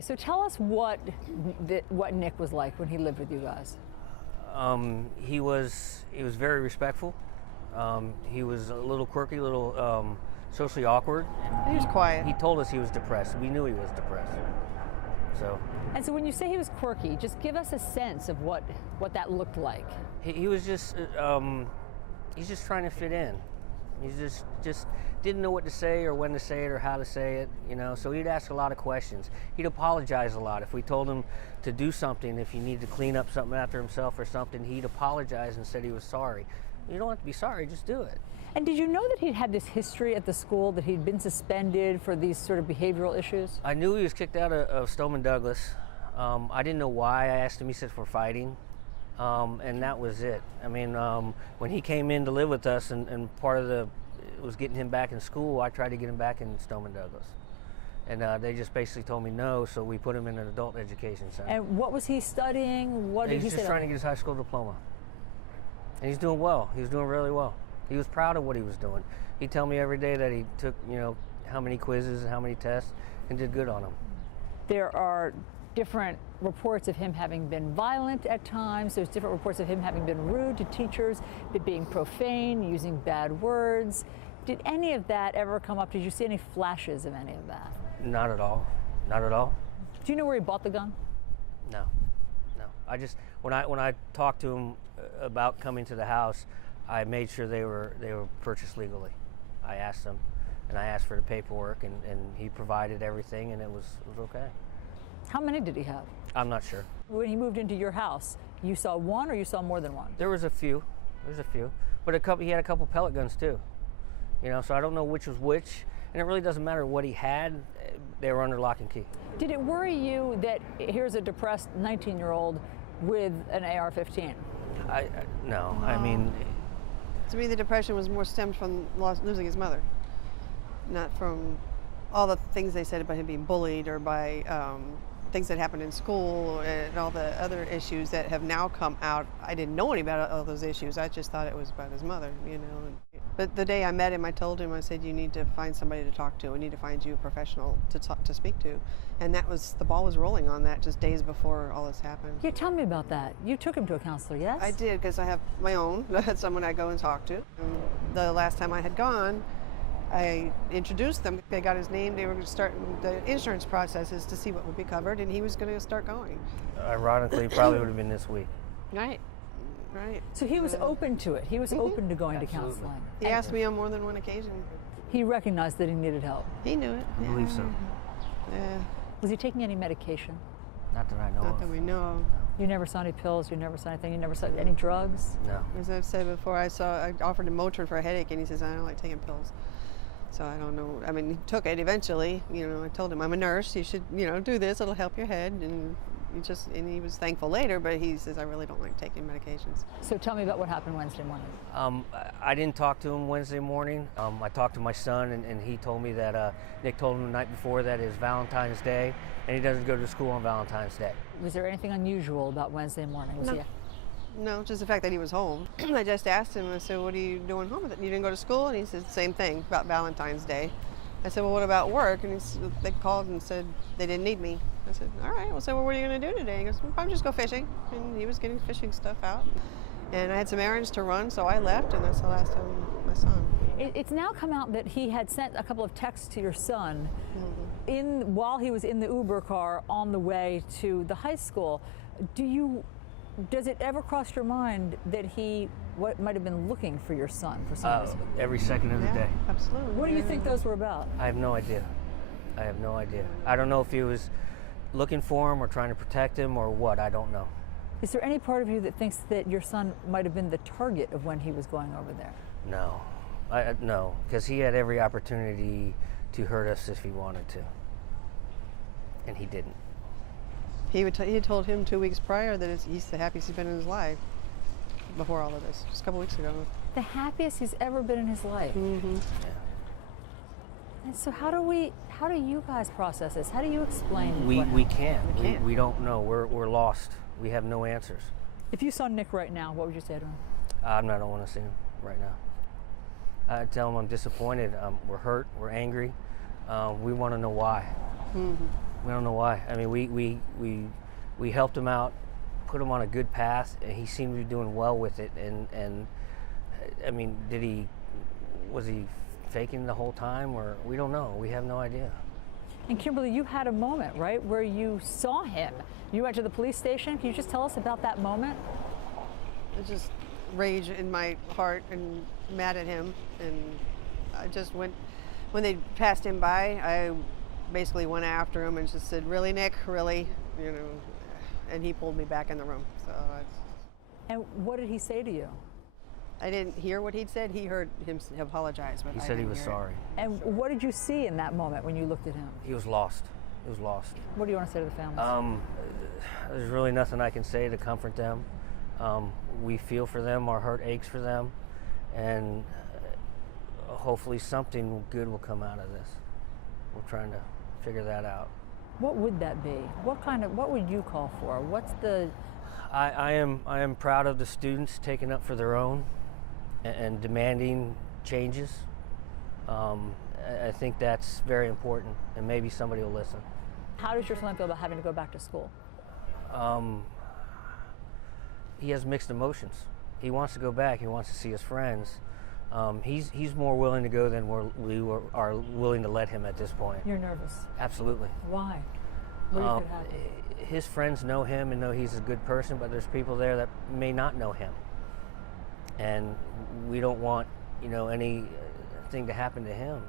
So tell us what Nick was like when he lived with you guys. He was very respectful. He was a little quirky, a little socially awkward. He was quiet. He told us he was depressed. We knew he was depressed. And so when you say he was quirky, just give us a sense of what that looked like. He was just he's just trying to fit in. He just didn't know what to say or when to say it or how to say it, you know. So he'd ask a lot of questions. He'd apologize a lot if we told him to do something. If he needed to clean up something after himself or something, he'd apologize and said he was sorry. You don't have to be sorry, just do it. And did you know that he'd had this history at the school, that he'd been suspended for these sort of behavioral issues? I knew he was kicked out of Stoneman Douglas. I didn't know why. I asked him, he said for fighting. And that was it. I mean, when he came in to live with us and part of it was getting him back in school, I tried to get him back in Stoneman Douglas. And they just basically told me no, so we put him in an adult education center. And what was he studying? What did he say? He's just trying to get his high school diploma. And he's doing well. He was doing really well. He was proud of what he was doing. He'd tell me every day that he took, you know, how many quizzes and how many tests and did good on them. There are different reports of him having been violent at times. There's different reports of him having been rude to teachers, being profane, using bad words. Did any of that ever come up? Did you see any flashes of any of that? Not at all. Not at all. Do you know where he bought the gun? No. I just when I talked to him about coming to the house, I made sure they were purchased legally. I asked him, and I asked for the paperwork, and he provided everything, and it was okay. How many did he have? I'm not sure. When he moved into your house, you saw one or you saw more than one? There was a few. But he had a couple pellet guns too. You know, so I don't know which was which, and it really doesn't matter what he had. They were under lock and key. Did it worry you that here's a depressed 19-year-old with an AR-15? No. I mean, To me, the depression was more stemmed from losing his mother, not from all the things they said about him being bullied or by things that happened in school and all the other issues that have now come out. I didn't know any about all those issues. I just thought it was about his mother, you know. But the day I met him, I told him, I said, you need to find somebody to talk to. We need to find you a professional to speak to. And that was, the ball was rolling on that just days before all this happened. Yeah, tell me about that. You took him to a counselor, yes? I did, because I have my own, someone I go and talk to. And the last time I had gone, I introduced them. They got his name. They were going to start the insurance processes to see what would be covered, and he was going to start going. ironically, probably would have been this week. Right. So he was open to it. He was open to going Absolutely. to counseling. He asked me on more than one occasion. He recognized that he needed help. He knew it. I believe so. Yeah. Was he taking any medication? Not that I know Not of. that we know of. You never saw any pills? You never saw anything? You never saw any drugs? No. As I've said before, I offered him Motrin for a headache, and he says, I don't like taking pills. So I don't know. I mean, he took it eventually. You know, I told him, I'm a nurse. You should, you know, do this. It'll help your head. And he was thankful later, but he says, I really don't like taking medications. So tell me about what happened Wednesday morning. I didn't talk to him Wednesday morning. I talked to my son, and he told me that Nick told him the night before that it's Valentine's Day, and he doesn't go to school on Valentine's Day. Was there anything unusual about Wednesday morning? No, just the fact that he was home. I just asked him, I said, what are you doing home with it? You didn't go to school? And he said, same thing, about Valentine's Day. I said, well, what about work? And they called and said they didn't need me. I said, all right, well, so what are you going to do today? He goes, we'll probably just go fishing. And he was getting fishing stuff out. And I had some errands to run, so I left, and that's the last time I saw him. It's now come out that he had sent a couple of texts to your son while he was in the Uber car on the way to the high school. Does it ever cross your mind that he might have been looking for your son for some reason? Every second of the day. Absolutely. What do you think those were about? I have no idea. I don't know if he was looking for him or trying to protect him or what. I don't know. Is there any part of you that thinks that your son might have been the target of when he was going over there? No. No, because he had every opportunity to hurt us if he wanted to. And he didn't. He had told him 2 weeks prior that he's the happiest he's been in his life before all of this, just a couple weeks ago. The happiest he's ever been in his life. Mm-hmm. Yeah. And so how do you guys process this? How do you explain We what can't. can't. We don't know. We're lost. We have no answers. If you saw Nick right now, what would you say to him? I don't want to see him right now. I tell him I'm disappointed. We're hurt. We're angry. We want to know why. Mm-hmm. We don't know why. I mean, we helped him out, put him on a good path, and he seemed to be doing well with it. And I mean, was he faking the whole time, or we don't know. We have no idea. And Kimberly, you had a moment, right, where you saw him. You went to the police station. Can you just tell us about that moment? It's just rage in my heart and mad at him. And I just went, when they passed him by, I basically went after him and just said, "Really, Nick? Really?" You know, and he pulled me back in the room. So And what did he say to you? I didn't hear what he'd said. He heard him apologize, but He I said he didn't was hear it. sorry. And what did you see in that moment when you looked at him? He was lost. He was lost. What do you want to say to the family? There's really nothing I can say to comfort them. We feel for them. Our heart aches for them, and hopefully something good will come out of this. We're trying to figure that out. What would that be? What would you call for? What's the... I am proud of the students taking up for their own and demanding changes. I think that's very important, and maybe somebody will listen. How does your son feel about having to go back to school? He has mixed emotions. He wants to go back. He wants to see his friends. He's more willing to go than we are willing to let him at this point. You're nervous. Absolutely. Why? What do you think could happen? His friends know him and know he's a good person, but there's people there that may not know him, and we don't want anything to happen to him.